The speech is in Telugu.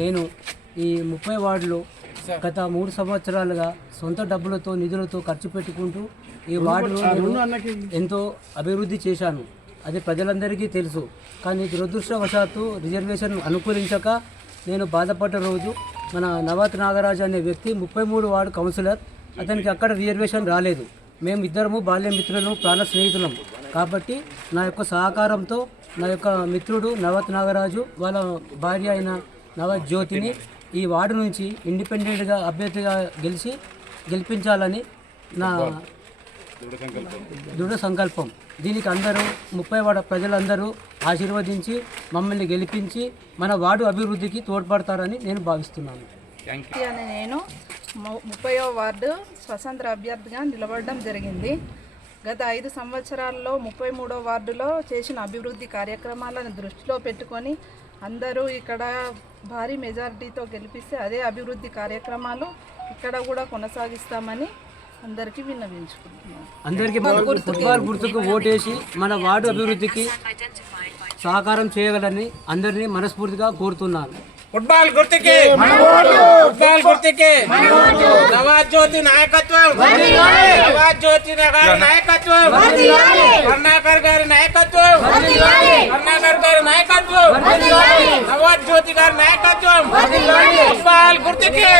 నేను ఈ 30 వార్డులో గత 3 సంవత్సరాలుగా సొంత డబ్బులతో నిధులతో ఖర్చు పెట్టుకుంటూ ఈ వార్డులో నేను ఎంతో అభివృద్ధి చేశాను. అది ప్రజలందరికీ తెలుసు. కానీ దురదృష్టవశాత్తు రిజర్వేషన్ అనుకూలించక నేను బాధపడ్డ రోజు మన నవాత్ నాగరాజు అనే వ్యక్తి 33 వార్డు కౌన్సిలర్, అతనికి అక్కడ రిజర్వేషన్ రాలేదు. మేము ఇద్దరము బాల్యమిత్రులను, ప్రాణ స్నేహితులం. కాబట్టి నా యొక్క సహకారంతో నా యొక్క మిత్రుడు నవాత్ నాగరాజు వాళ్ళ భార్య అయిన నవాత్ జ్యోతిని ఈ వార్డు నుంచి ఇండిపెండెంట్గా అభ్యర్థిగా గెలిపించాలని నా దృఢ సంకల్పం. దీనికి అందరూ 30 వార్డు ప్రజలందరూ ఆశీర్వదించి మమ్మల్ని గెలిపించి మన వార్డు అభివృద్ధికి తోడ్పడతారని నేను భావిస్తున్నాను. నేను 30వ వార్డు స్వతంత్ర అభ్యర్థిగా నిలబడడం జరిగింది. గత 5 సంవత్సరాల్లో 33వ వార్డులో చేసిన అభివృద్ధి కార్యక్రమాలను దృష్టిలో పెట్టుకొని అందరూ ఇక్కడ భారీ మెజారిటీతో గెలిపిస్తే అదే అభివృద్ధి కార్యక్రమాలు ఇక్కడ కూడా కొనసాగిస్తామని అందరికీ విన్నవించుకుంటున్నాను. అందరికీ ఫుట్బాల్ గుర్తుకు ఓటేసి మన వార్డు అభివృద్ధికి సహకారం చేయగలని అందరినీ మనస్ఫూర్తిగా కోరుతున్నాను. ఫుట్బాల్ గుర్తుకి ఫుట్బాల్ గుర్తుకి నవాత్ జ్యోతి నాయకత్వం, నవాత్ జ్యోతి గారి నాయకత్వం, కరుణాకర్ గారి నాయకత్వం, కరుణాకర్ గారి నాయకత్వం, నవాత్ జ్యోతి గారి నాయకత్వం, ఫుట్బాల్ గుర్తుకి.